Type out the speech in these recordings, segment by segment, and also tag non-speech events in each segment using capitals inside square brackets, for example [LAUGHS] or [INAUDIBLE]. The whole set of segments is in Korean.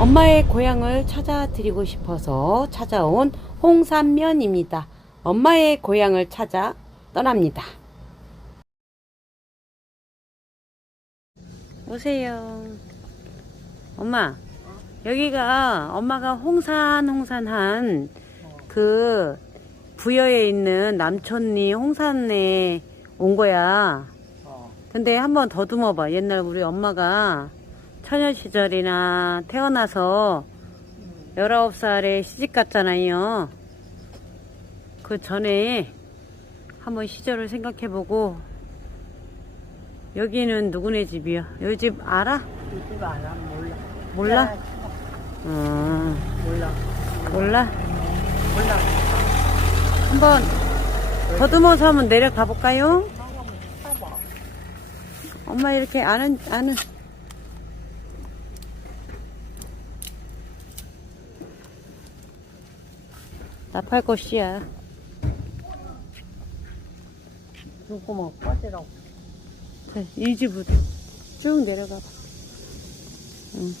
엄마의 고향을 찾아드리고 싶어서 찾아온 홍삼면입니다. 엄마의 고향을 찾아 떠납니다. 오세요. 엄마, 여기가 엄마가 홍산 홍산한 그 부여에 있는 남촌리 홍산에 온 거야. 어. 근데 한번 더듬어 봐. 옛날 우리 엄마가 처녀 시절이나 태어나서 19살에 시집 갔잖아요. 그 전에 한번 시절을 생각해 보고 여기는 누구네 집이야? 여기 집 알아? 이 집 알아? 몰라. 몰라? 야, 어, 몰라. 몰라? 몰라. 한번 더듬어서 한번 내려가 볼까요? 엄마 이렇게 아는 아는 나팔꽃이야. 누구만 꺼지라고. 그래, 이 집으로 쭉 내려가 봐. 응.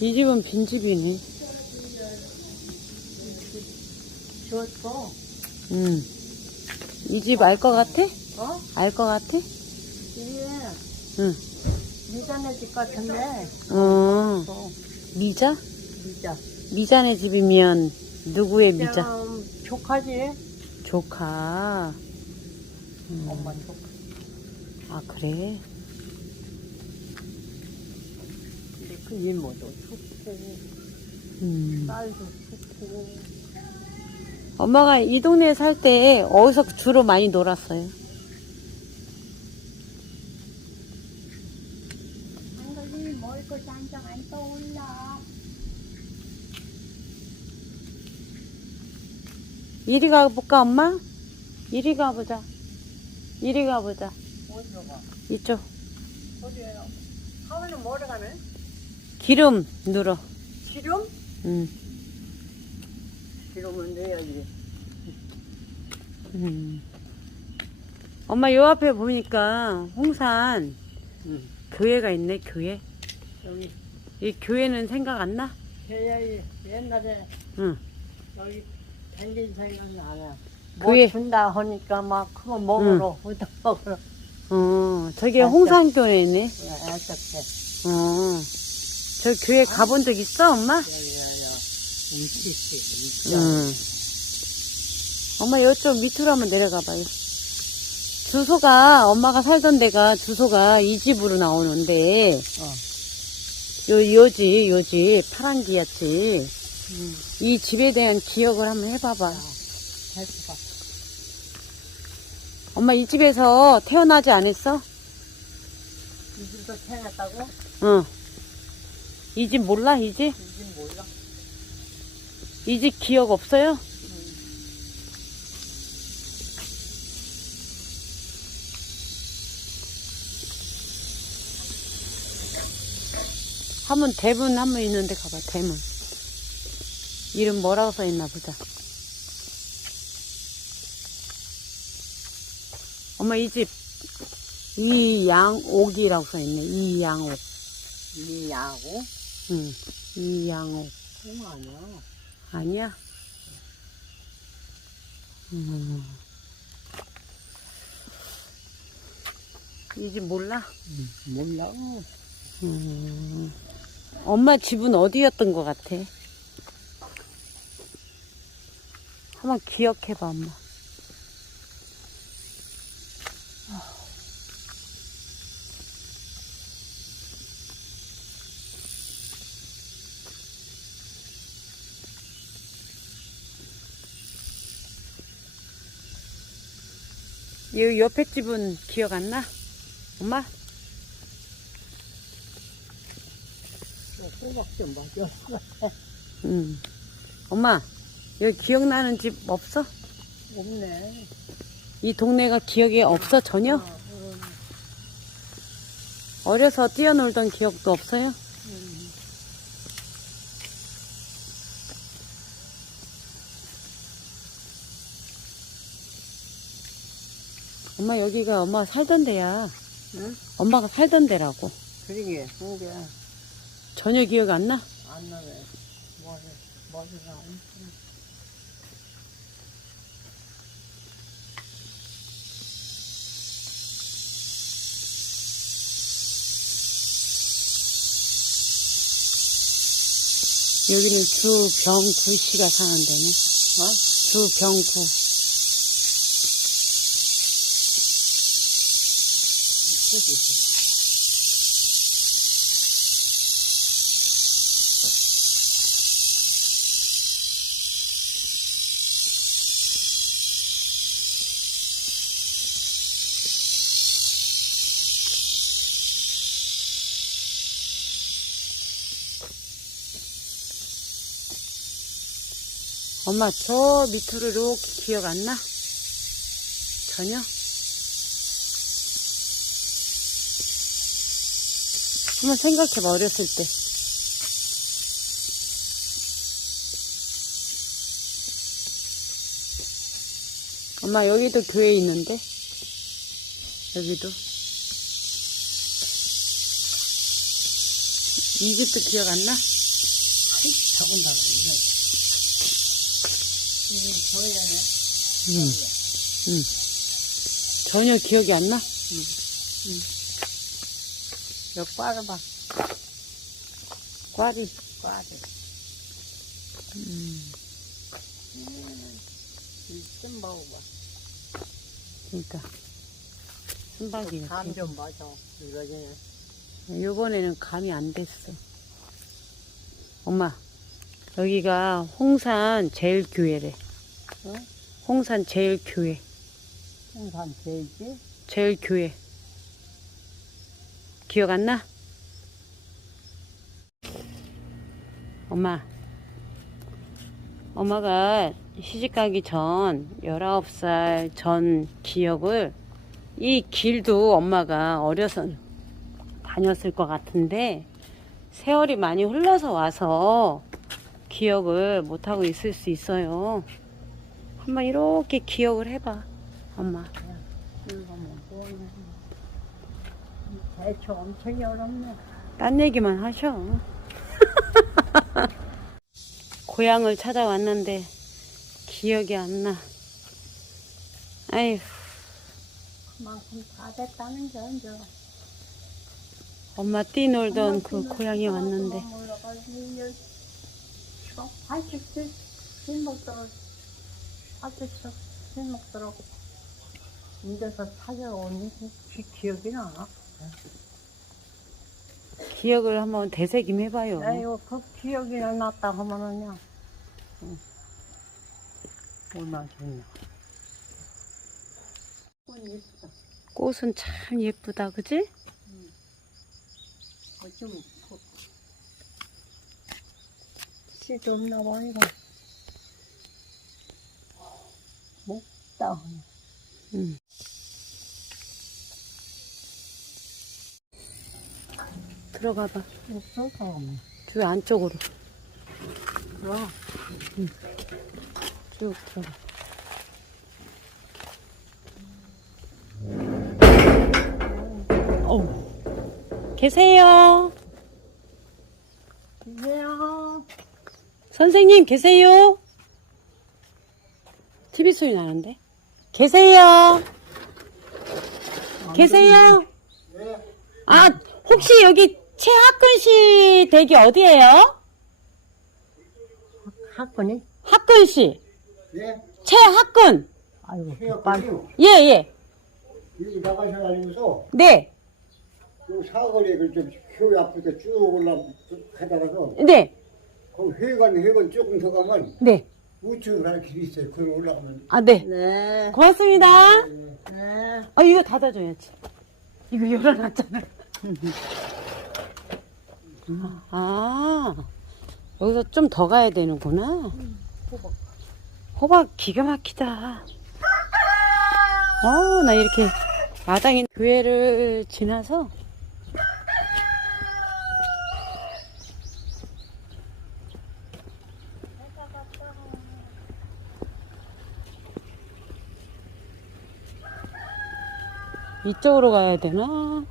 이 집은 빈 집이네. 줬어. 응. 이 집 알 것 같아? 어? 알 것 같아? 이게 응. 미자네 집 같은데. 어. 어, 미자? 미자. 미자네 집이면 누구의 미자? 좀 족하지? 조카. 엄마 족. 아, 그래? 근데 그 이모도 좋고, 음. 딸도 좋고. 엄마가 이 동네에 살 때 어디서 주로 많이 놀았어요? 한가지 먹을 거 잔뜩 안 떠올라. 이리 가볼까, 엄마? 이리 가보자. 이리 가보자. 어디로 가? 이쪽. 어디에요? 하면은 뭐로 가네? 기름 눌어. 기름? 음. 기름은 넣어야지. 음. 엄마 요 앞에 보니까 홍산 응. 교회가 있네, 교회. 여기, 이 교회는 생각 안 나? 걔야 옛날에 응. 여기 댕긴 생각이 나네. 그게- 뭐 준다 하니까 막 그거 먹으러, 후다 먹으러. 어, 저게 맞아. 홍산교회네. 애석해. 어. 저 교회 가본 적 있어, 엄마? 야야야. 음식이, 응. 엄마 이쪽 밑으로 한번 내려가 봐요. 주소가 엄마가 살던 데가 주소가 이 집으로 나오는데 어. 요 요지 요지 파란 기였지. 음. 이 집에 대한 기억을 한번 해봐봐. 해봐. 엄마 이 집에서 태어나지 않았어? 이 집도 태어났다고? 응. 이 집 몰라 이 집? 이 집 몰라. 이 집 기억 없어요? 한번 대문 한 번 있는데 가봐 대문 이름 뭐라고 써있나 보자 엄마 이 집 이양옥이라고 써있네 이양옥 이야고? 응 이양옥 그거 아니야. 아니야 음. 이 집 몰라? 몰라. 음. 엄마 집은 어디였던 것 같아? 한번 기억해봐, 엄마. 이 옆에 집은 기억 안 나? 엄마? 꼬박 좀 맞아. 응. 엄마, 여기 기억나는 집 없어? 없네. 이 동네가 기억에 없어, 전혀? 어, 어, 어려서 뛰어놀던 기억도 없어요? 음. 엄마, 여기가 엄마 살던 데야. 응? 엄마가 살던 데라고. 그러게. 그게 전혀 기억 안 나? 안 나네. 머리, 머리가 엄청. 여기는 주병구 씨가 사는 데네. 어? 주병구. 있어, 있어. 엄마 저 밑으로 이렇게 기억 안 나? 전혀? 한번 생각해봐 어렸을 때 엄마 여기도 교회 있는데 여기도 이 집도 기억 안 나? 아이, 저건 다 있네. 이게 저예요. 응. 응. 전혀 기억이 안 나? 몇 빨아봐. 꽈리. 꽈리. 음, 좀 먹어봐. 그러니까 순박이야. 감좀 맞아. 이거. 요번에는 감이 안 됐어. 엄마, 여기가 홍산 제일 교회래. 어? 홍산 제일 교회. 홍산 제일지? 제일 교회. 기억 안 나? 엄마, 엄마가 시집 가기 전 19살 전 기억을 이 길도 엄마가 어려서 다녔을 것 같은데 세월이 많이 흘러서 와서 기억을 못하고 있을 수 있어요. 한번 이렇게 기억을 해봐, 엄마. 이거 뭐. 대처 엄청 어렵네. 딴 얘기만 하셔. [LAUGHS] 고향을 찾아왔는데 기억이 안 나. 아휴, 그만큼 다 됐다는 게 이제. 엄마 뛰놀던 그 고향에 왔는데. 올라가지고 80대 술 먹더라고. 80대 술 먹더라고. 인데서 찾아오니 그 기억이 나. 기억을 한번 되새김 해봐요. 에이고, 그 기억이 났다 하면은요. 응. 얼마나 좋냐. 꽃이 있어. 꽃은 참 예쁘다, 그지? 어쩜 씨도 없나 봐 이거 목다 응. 들어가 봐. 없어서 저 안쪽으로 그럼 쭉 들어가. 어우. 계세요. 이제요 선생님 계세요? TV 소리 나는데? 계세요? 계세요? 아, 혹시 여기 최학근 씨 댁이 어디예요? 학군이 학근 씨. 예? 네, 최학근. 아이고 해갖고요. 예, 예. 여기 나가셔가지고서 네. 요 사거리에 그좀 교회 앞부터 쭉 올라가다가서 네. 그 회관 회관 조금 더 가면 네. 우측 가는 길이 있어요. 그걸 올라가면 아, 네. 네 고맙습니다. 네. 아, 이거 닫아줘야지. 이거 열어놨잖아. 아, 여기서 좀 더 가야 되는구나. 호박. 호박 기가 막히다. 어, 나 이렇게 마당에 교회를 지나서 이쪽으로 가야 되나?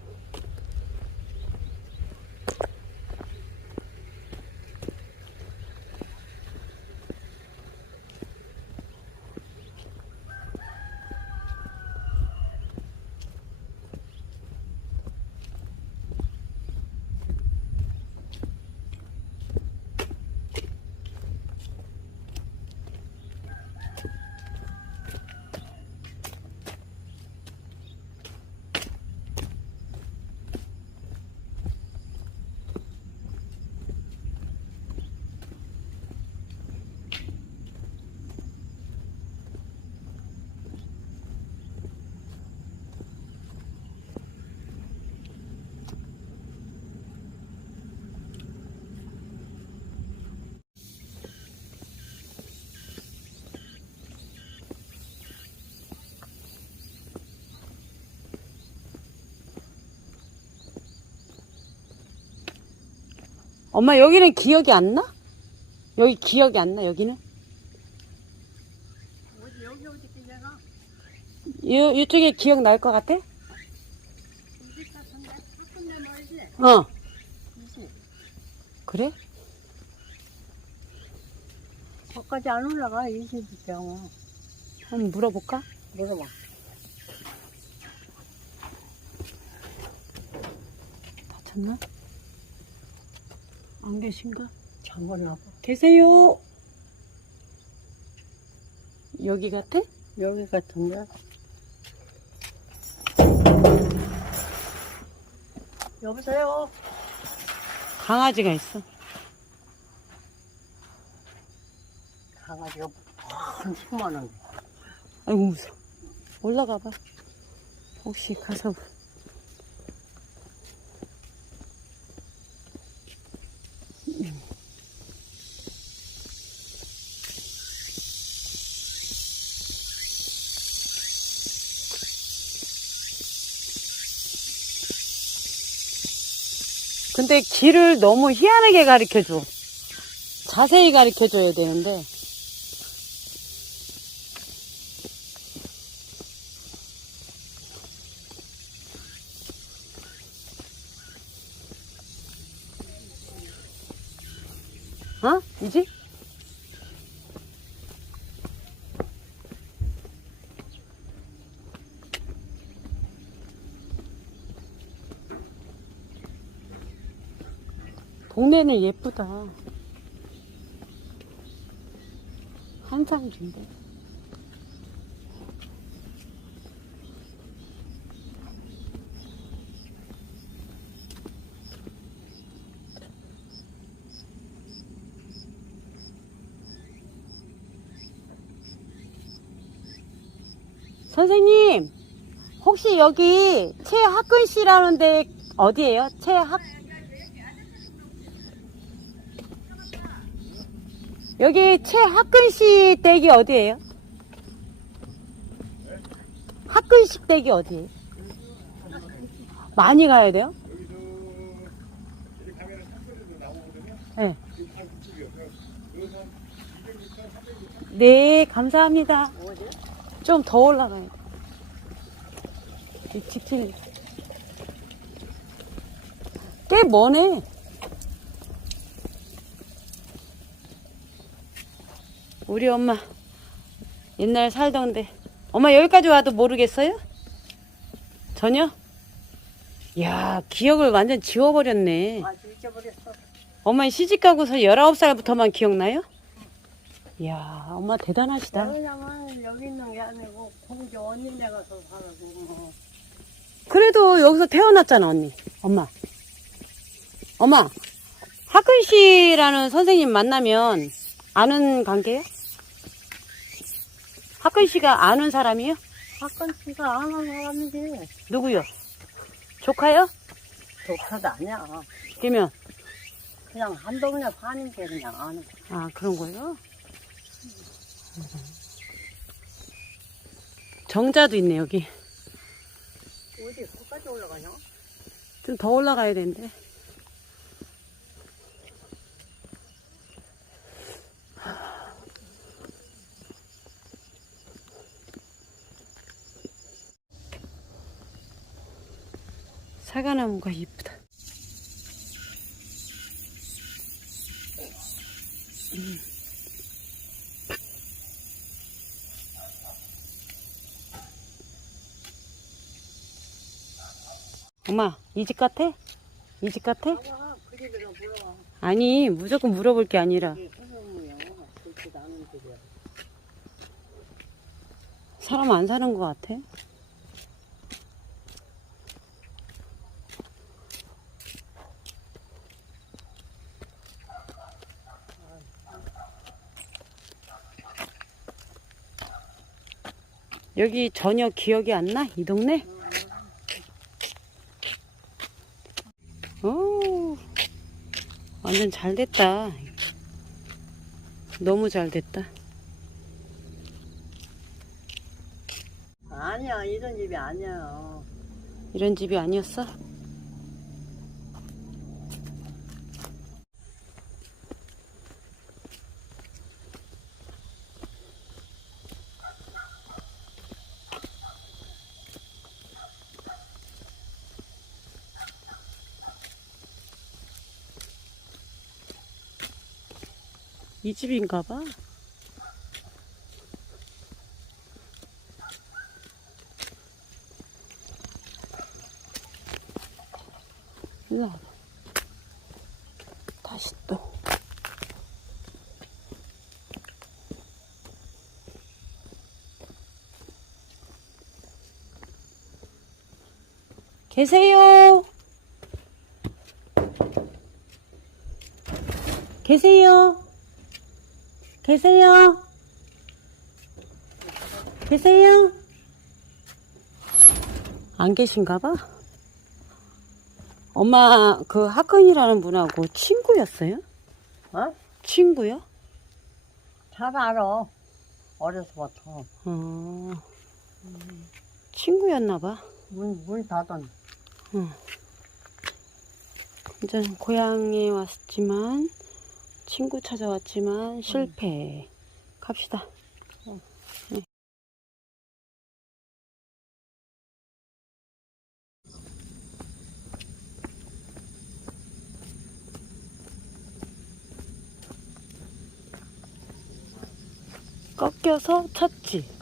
엄마 여기는 기억이 안 나? 여기 기억이 안 나 여기는? 어디 여기 어디 내가 요, 이쪽에 기억 날 것 같아? 어. 그래? 거기까지 안 올라가 이집 병원 한번 물어볼까? 물어봐 다쳤나? 안 계신가? 잠갔나 봐 계세요. 여기 같아? 여기 같은데 여보세요 강아지가 있어. 강아지가 엄청 많은데 아이고 무서워. 올라가 봐. 혹시 가서 근데 길을 너무 희한하게 가르쳐줘. 자세히 가르쳐줘야 되는데. 어? 이지? 동네는 예쁘다. 한상주인데. 선생님, 혹시 여기 최학근 씨라는데 어디예요? 최학 여기 최학근 씨 댁이 어디예요? 학근 씨 댁이 어디예요? 많이 가야 돼요? 네. 네, 감사합니다. 좀 더 올라가야 돼. 이 직진이. 꽤 머네. 우리 엄마 옛날 살던데. 엄마 여기까지 와도 모르겠어요? 전혀? 야 기억을 완전 지워버렸네. 아 잊어버렸어 엄마 시집 가고서 19살부터만 기억나요? 이야, 엄마 대단하시다. 왜냐면 여기 있는 게 아니고 공주 언니네 가서 살아고 뭐. 그래도 여기서 태어났잖아, 언니. 엄마. 엄마, 학근 씨라는 선생님 만나면 아는 관계예요? 학근 씨가 아는 사람이에요? 학건 씨가 아는 사람이지 누구요? 조카요? 조카도 아니야 그러면, 그냥 한 동네 사는 게 그냥 아는 아, 그런 거예요? 정자도 있네, 여기. 어디 거기까지 올라가냐? 좀 더 올라가야 되는데. 사과나무가 이쁘다. 음. 엄마, 이 집 같아? 이 집 같아? 아니, 무조건 물어볼 게 아니라, 사람 안 사는 것 같아. 여기 전혀 기억이 안 나? 이 동네? 오, 완전 잘 됐다. 너무 잘 됐다. 아니야 이런 집이 아니야 이런 집이 아니었어? 이 집인가 봐. 일로 와봐. 다시 또. 계세요. 계세요. 계세요. 계세요. 안 계신가 봐. 엄마 그 학근이라는 분하고 친구였어요? 어? 친구요? 잘 알아. 어려서부터. 어. 친구였나 봐. 문, 문 닫은. 이제 고향에 왔지만 친구 찾아왔지만 실패. 갑시다. 네. 꺾여서 찾지.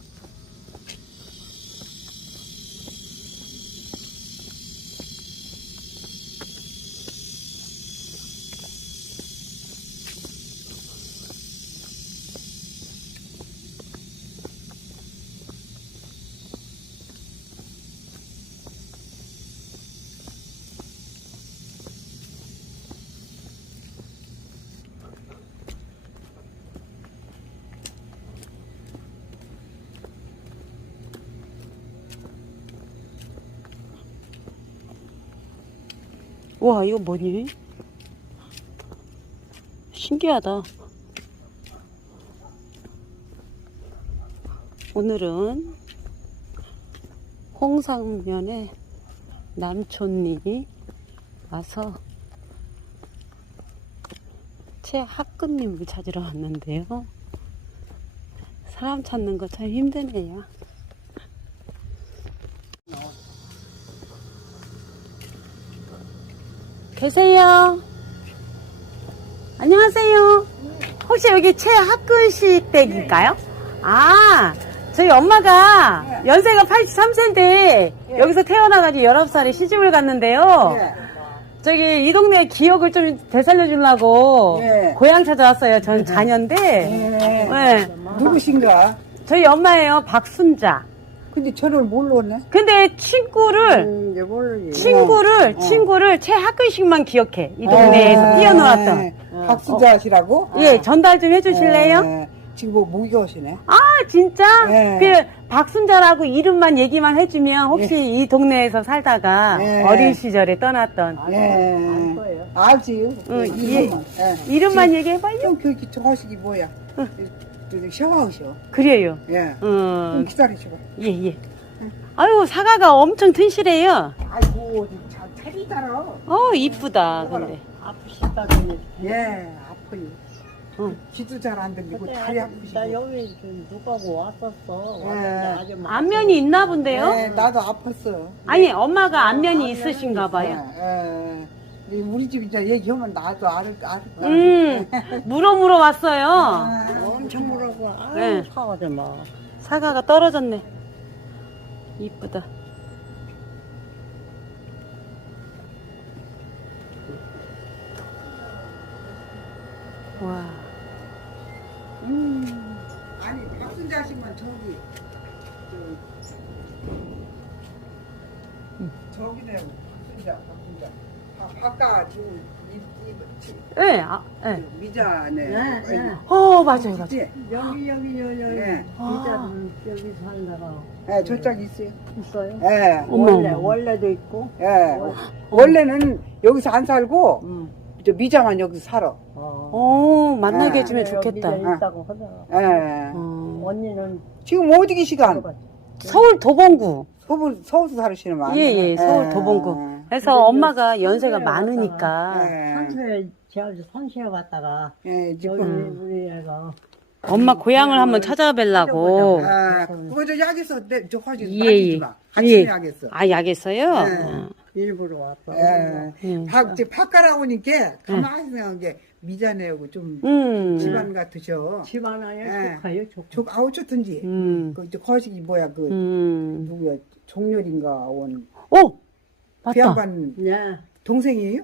와, 이거 뭐니? 신기하다. 오늘은 홍상면에 남촌님이 와서 최학근님을 찾으러 왔는데요. 사람 찾는 거 참 힘드네요. 계세요. 안녕하세요. 혹시 여기 최학근식 댁인가요? 아, 저희 엄마가 연세가 83세인데 여기서 태어나가지고 19살에 시집을 갔는데요. 저기 이 동네 기억을 좀 되살려 주려고 네. 고향 찾아왔어요. 전 자녀인데. 네. 네. 누구신가? 저희 엄마예요. 박순자. 근데 저를 몰랐네. 근데 친구를 음, 이제 모르지. 친구를 어. 친구를 최학근식만 기억해. 이 동네에서 아, 뛰어놀았던. 박수자시라고? 예, 전달 좀 해주실래요? 네. 지금 뭐 무기하시네. 아 진짜? 네. 그 박순자라고 이름만 얘기만 해주면 혹시 이 동네에서 살다가 네. 어린 시절에 떠났던 예. 거예요. 알지. 응, 이름만. 예. 이름만 얘기해봐요. 좀 교육이 저하식이 뭐야? 샤워하셔. 그래요. 예. 어, 좀 기다리셔. 예 예. 아유 사과가 엄청 튼실해요. 아이고, 잘 차리다라. 어 이쁘다. 근데 아프시다더니. 예, 아파요. 응. 귀도 잘 안 들리고 그때 다리 나 아프시고. 여기 좀 누가고 왔었어. 네. 왔는데 아주 막 안면이 있나 본데요? 예, 나도 아팠어. 아니 엄마가 안면이 있으신가 봐요. 예, 예. 우리 집 이제 얘기하면 나도 알을 알을 거야. 음 물어 물어 왔어요. 엄청 뭐라고. 아유, 네. 사과들 막. 사과가 떨어졌네. 이쁘다. 와. 음. 아니 박순자 씨만 저기 저 저기네 박순자 박순자 바, 바깥 지금 이, 이, 지금 예, 아, 예. 미자 네. 네, 네. 어, 맞아요, 맞아요. 그치? 여기 여기 여기 여기. 네. 기자들 여기 살다가 예, 저쪽 있어요. 있어요. 예, 어머, 원래 어머. 원래도 있고. 예. 원래는 여기서 안 살고 음. 저 미자만 여기서 살아. 어. 어, 만나게 아, 해주면 좋겠다. 있다고 하더라. 예. 어. 언니는 지금 어디 계시간? 서울 도봉구. 서울 서울서 살으시는 분 예, 예, 서울 예. 도봉구. 그래서 엄마가 연세가 많으니까 예. 산소에 제가 산소에 갔다가 예, 여기 지금 우리 애가 엄마 고향을 한번 찾아뵈려고. 아, 그거 저 약에서 내, 저 화지 예, 빠지지 예. 마. 아침에 예. 약했어. 아, 약했어요? 네. 일부러 왔어. 예. 음. 박, 이제 팍가라 오니까 가만히 생각한 게 미자네하고 좀 음. 집안 같으셔. 집안 안에 예. 조카요, 조카. 저 아우 좋던지. 음. 그 이제 거식이 뭐야 그 음. 누구야 종렬인가 온 오! 그 맞다. 양반 예, 동생이에요?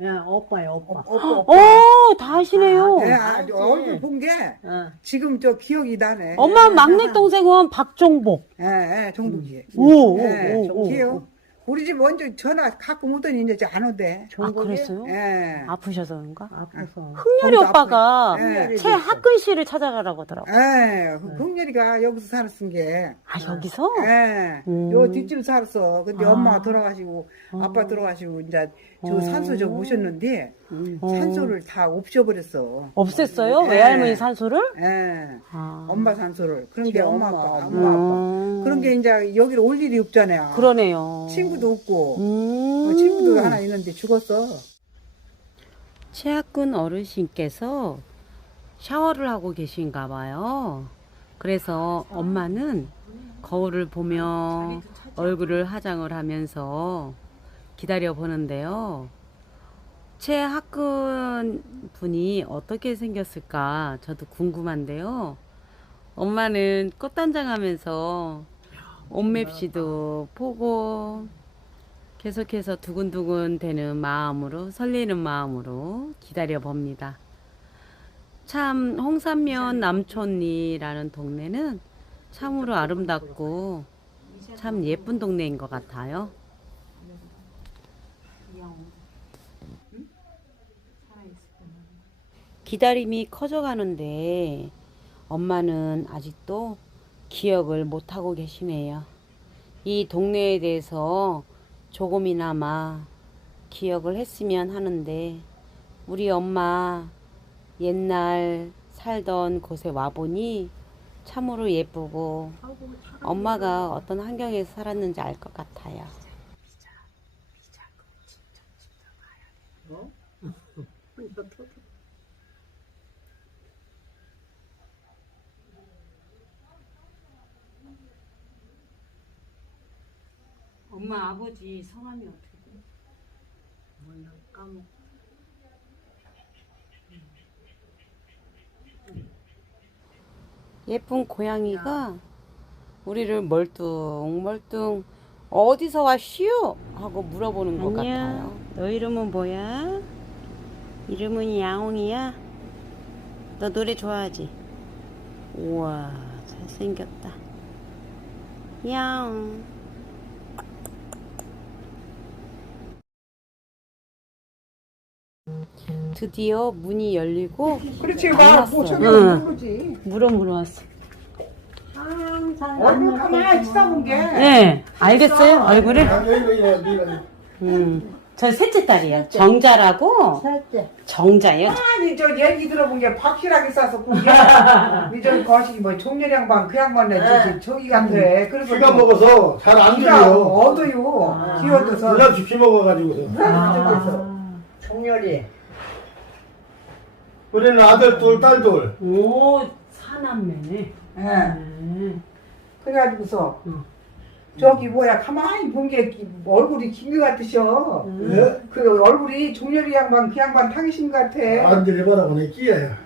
예, 오빠요, 어, 오빠. 어, 어, 오, 다 아시네요. 네, 아, 얼굴 본게 예. 지금 저 기억이 나네. 엄마 막내 동생은 박종복. 예, 예, 종북이. 오, 예, 오, 오, 종기요. 우리 집 먼저 전화 갖고 오더니 이제 안 오대. 아, 그랬어요? 예. 아프셔서 그런가? 아파서. 흥렬이 몸도 오빠가 아프네. 예. 최 학근 씨를 찾아가라고 하더라고. 예, 흥렬이가 여기서 살았은 게. 아, 여기서? 예, 음. 요 뒷집 살았어. 근데 아. 엄마가 돌아가시고, 아빠 돌아가시고, 이제 저 어. 산소 저 모셨는데, 어. 산소를 다 없애버렸어. 없앴어요? 예. 외할머니 산소를? 예, 아. 엄마 산소를. 그런 게 엄마, 엄마, 아빠. 엄마, 아빠. 음. 그런 게 이제 여기를 올 일이 없잖아요. 그러네요. 친구도 없고, 음. 어, 친구도 하나 있는데 죽었어. 최학근 어르신께서 샤워를 하고 계신가 봐요. 그래서 엄마는 거울을 보며 얼굴을 화장을 하면서 기다려 보는데요. 최학근 분이 어떻게 생겼을까 저도 궁금한데요. 엄마는 꽃단장 하면서 옷맵시도 보고 계속해서 두근두근 되는 마음으로 설레는 마음으로 기다려 봅니다. 참 홍산면 남촌리라는 동네는 참으로 아름답고 참 예쁜 동네인 것 같아요. 기다림이 커져가는데 엄마는 아직도 기억을 못하고 계시네요. 이 동네에 대해서 조금이나마 기억을 했으면 하는데 우리 엄마 옛날 살던 곳에 와보니 참으로 예쁘고 엄마가 어떤 환경에서 살았는지 알 것 같아요. [LAUGHS] 엄마 아버지 성함이 어떻게 돼요? 몰라, 까먹. 예쁜 고양이가 우리를 멀뚱 멀뚱 어디서 왔시오? 하고 물어보는 것 같아요. 너 이름은 뭐야? 이름은 야옹이야? 너 노래 좋아하지? 우와 잘생겼다. 야옹. 드디어 문이 열리고 그렇지. 뭐, 저기 응. 모르지. 물어 물어왔어. 얼굴 가만히 쳐다본 게. 네, 알겠어요 얼굴을. 아, 여기, 여기, 여기. 음, 저 셋째 딸이에요. 정자라고 살때 정자요. 아니, 저 얘기 들어본 게 확실하게 싸서 본게 [LAUGHS] 이저 거시기 뭐 종렬 양반 그 양반네 저기 저기 같아. 그래서 피가 먹어서 잘 안 기가 들려. 얻어요. 기어져서. 누나 피 먹어가지고서. 저기서. 종렬이. 우리는 아들 둘, 딸 둘. 오, 사남매네. 예. 그래가지고서 응. 저기 뭐야 가만히 본 게 얼굴이 김이 같으셔. 예? 그 얼굴이 종렬이 양반 그 양반 당신 같아. 해봐라 보내 끼야.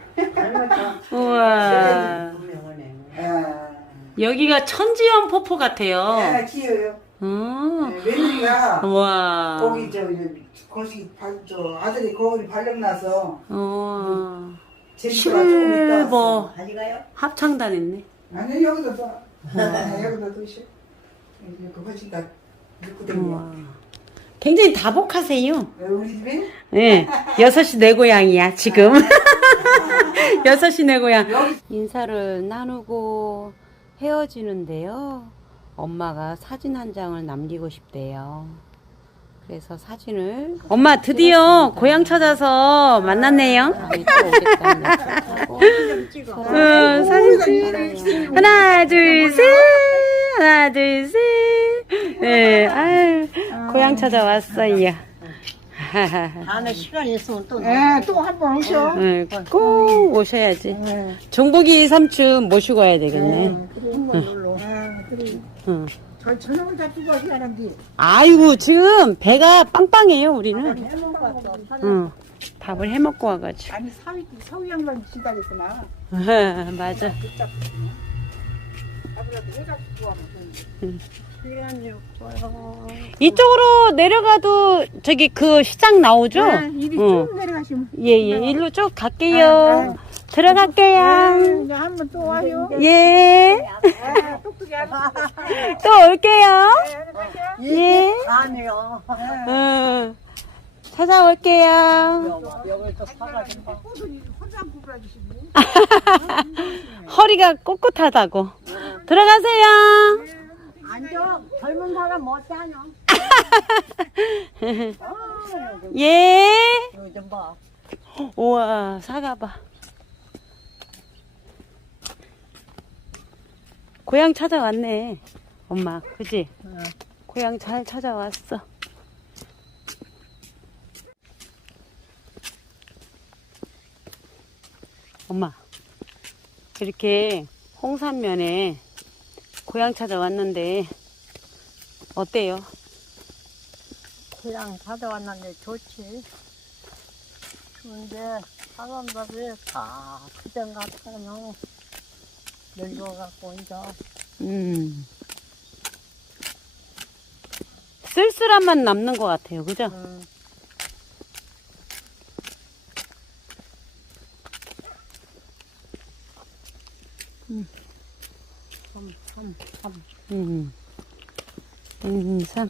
우와. 분명하네. 예. 여기가 천지연 포포 같아요. 예, 기어요. 음. 예, 며느리가 우와. 거기 저 거기 발- 저 아들이 거기 발령 나서 어. 제주도가 조금 있다 왔어. 실버 어디 가요? 합창단 했네. 아니 여기다 둬. 아, 여기다 두시. 그 훨씬 다 넣고 댕겨. 우와. 굉장히 다복하세요. 왜 우리 집에? 네, 여섯 시 내 고향이야, 지금. [LAUGHS] 여섯 시 내 고향. 인사를 나누고 헤어지는데요. 엄마가 사진 한 장을 남기고 싶대요. 그래서 사진을. 엄마, 드디어 고향 찾아서 만났네요. 다음에 또 오겠다는 약속하고. [LAUGHS] 어, 사진 찍어요. 하나, 둘, 셋. 하나, 둘, 셋. 네, 아유, 고향 찾아왔어요. 안에 시간 있으면 또. 예, 또 한 번 오셔. 네, 꼭 오셔야지. 종복이 삼촌 모시고 와야 되겠네. 한번 놀러. 아. 응. 저 저녁을 잡수고 하지 않은데. 아이고 지금 배가 빵빵해요 우리는. 거 같아. 응. 밥을 해 먹고 와가지고. 아니 사위 사위 양반 지다겠구나. [LAUGHS] 맞아. 아무래도 왜 잡수고 하면 시간이 없어요. 이쪽으로 내려가도 저기 그 시장 나오죠? 네, 이리 응. 쭉 내려가시면. 예예 일로 쭉 갈게요. 들어갈게요. 이제 한번 또 와요. 예. 아, 똑똑히. 또 올게요. 예. 아니요. 응. 찾아올게요. 여기 또 사가지고. 혼자 구부러지시고. 허리가 꼿꼿하다고. 들어가세요. 앉아. 젊은 사람 못하냐? [LAUGHS] 예. 요즘 봐. 우와 사과 봐. 고향 찾아왔네. 엄마, 그지? 고향 잘 찾아왔어. 엄마, 이렇게 홍산면에 고향 찾아왔는데 어때요? 그냥 찾아왔는데 좋지. 근데 사람들이 다 그전 같아요. 늙어갖고 이제 음. 쓸쓸함만 남는 것 같아요, 그죠? 음, 참, 참, 참. 음. 음, 참.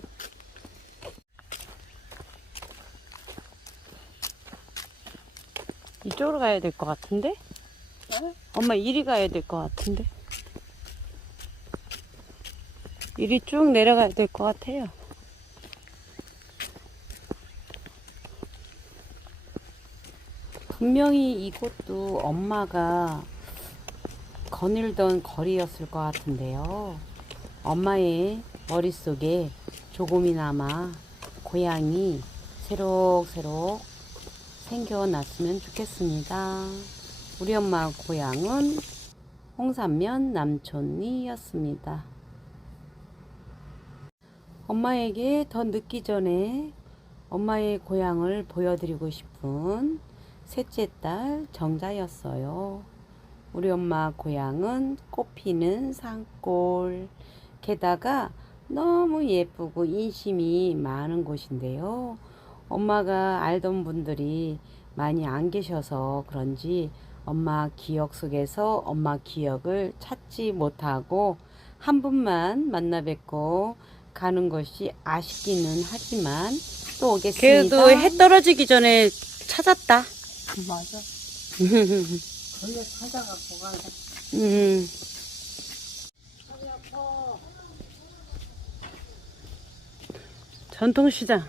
이쪽으로 가야 될 것 같은데? 엄마 이리 가야 될 것 같은데? 이리 쭉 내려가야 될 것 같아요. 분명히 이곳도 엄마가 거닐던 거리였을 것 같은데요. 엄마의 머릿속에 조금이나마 고향이 새록새록 생겨났으면 좋겠습니다. 우리 엄마 고향은 홍산면 남촌이었습니다. 엄마에게 더 늦기 전에 엄마의 고향을 보여드리고 싶은 셋째 딸 정자였어요. 우리 엄마 고향은 꽃피는 산골. 게다가 너무 예쁘고 인심이 많은 곳인데요. 엄마가 알던 분들이 많이 안 계셔서 그런지 엄마 기억 속에서 엄마 기억을 찾지 못하고 한 분만 만나 뵙고 가는 것이 아쉽기는 하지만 또 오겠습니다. 그래도 해 떨어지기 전에 찾았다. 맞아. 거기 찾아갖고 가서. 음. 전통시장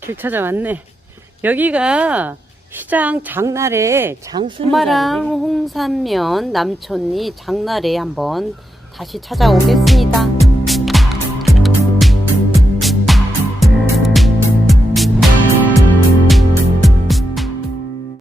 길 찾아왔네. 여기가 시장 장날에 장수는 엄마랑 홍산면 남촌이 장날에 한번 다시 찾아오겠습니다.